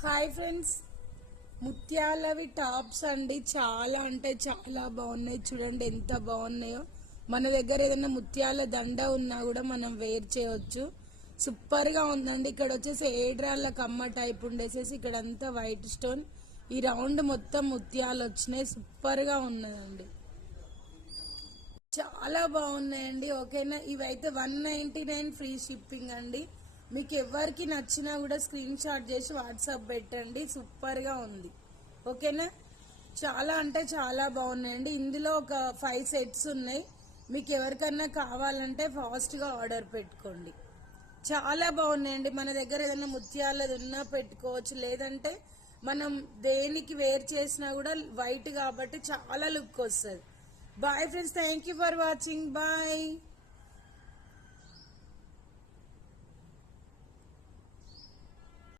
Hi friends, ముత్యాలవి tops అండి. చాలా అంటే చాలా బాగున్నాయి. చూడండి ఎంత బాగున్నాయో. మన దగ్గర ఏదైనా ముత్యాల దండ ఉన్నా కూడా మనం వేర్ చేయవచ్చు. సూపర్ గా ఉందండి. ఇక్కడ వచ్చేసి ఏడ్రాళ్ళ కమ్మ టైప్ ఉండేసేసి ఇక్కడ అంతా వైట్ స్టోన్, ఈ రౌండ్ మొత్తం ముత్యాలు వచ్చినాయి. సూపర్ గా ఉన్నదండి, చాలా బాగున్నాయండి. ఓకేనా, ఇవైతే 199 ఫ్రీ షిప్పింగ్ అండి. మీకు ఎవరికి నచ్చినా కూడా స్క్రీన్ షాట్ చేసి వాట్సాప్ పెట్టండి. సూపర్గా ఉంది. ఓకేనా, చాలా అంటే చాలా బాగున్నాయండి. ఇందులో ఒక 5 సెట్స్ ఉన్నాయి. మీకు ఎవరికన్నా కావాలంటే ఫాస్ట్గా ఆర్డర్ పెట్టుకోండి. చాలా బాగున్నాయండి. మన దగ్గర ఏదైనా ముత్యాలది ఉన్నా పెట్టుకోవచ్చు, లేదంటే మనం దేనికి వేర్ చేసినా కూడా వైట్ కాబట్టి చాలా లుక్ వస్తుంది. Bye friends, thank you for watching. Bye.